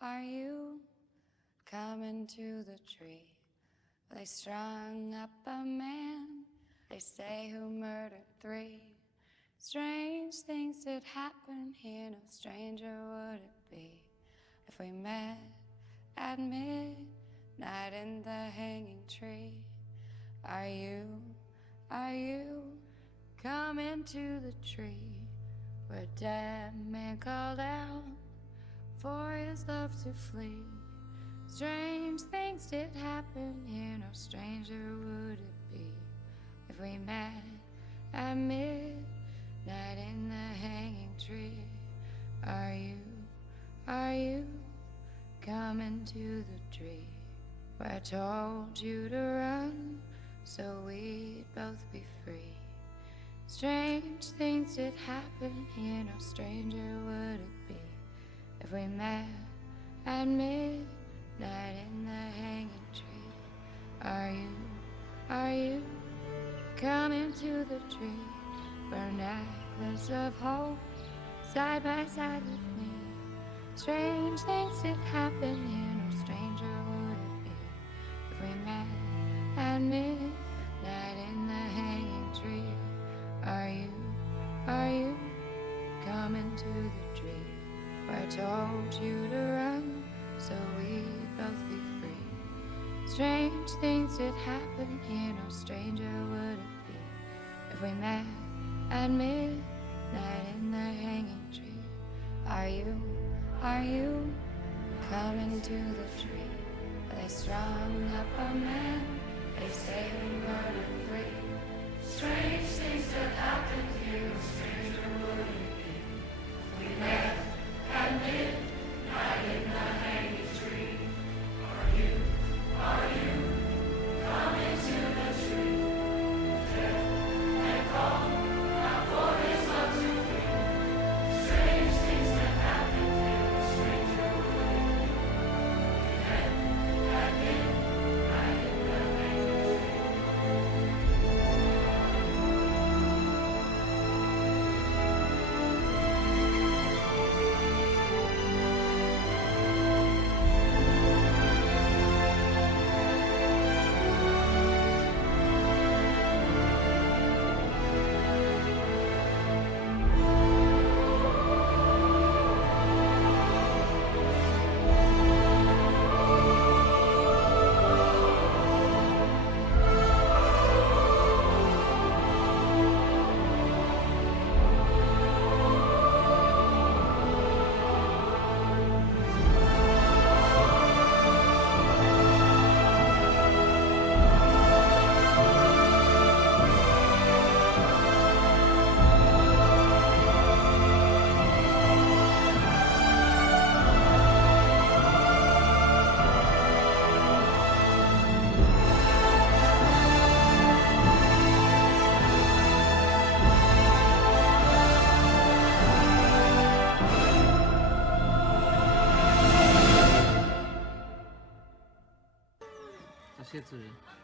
Are you coming to the tree? They strung up a man, they say, who murdered 3. Strange things did happen here, no stranger would it be if we met at midnight in the hanging tree. Are you coming to the tree where a dead man called out for his love to flee? Strange things did happen here, no stranger would it be if we met at midnight in the hanging tree. Are you coming to the tree where I told you to run so we'd both be free? Strange things did happen here, no stranger would it be if we met at midnight in the hanging tree. Are you coming to the tree where a necklace of hope side by side with me? Strange things did happen here, no stranger would it be if we met at midnight in the hanging tree. Are you coming to the tree where I told you to run so we'd both be free? Strange things did happen here, no stranger would it be if we met at midnight in the hanging tree. Are you coming to the tree where they strung up a man, they say, who murdered 3? Strange things that happened here, no stranger would it be if we met at midnight in the hanging tree. Are you coming to the tree? Death and call out for his love to free. Strange things that happened here, no stranger would it be if we met at midnight in the hanging tree.谢子仁。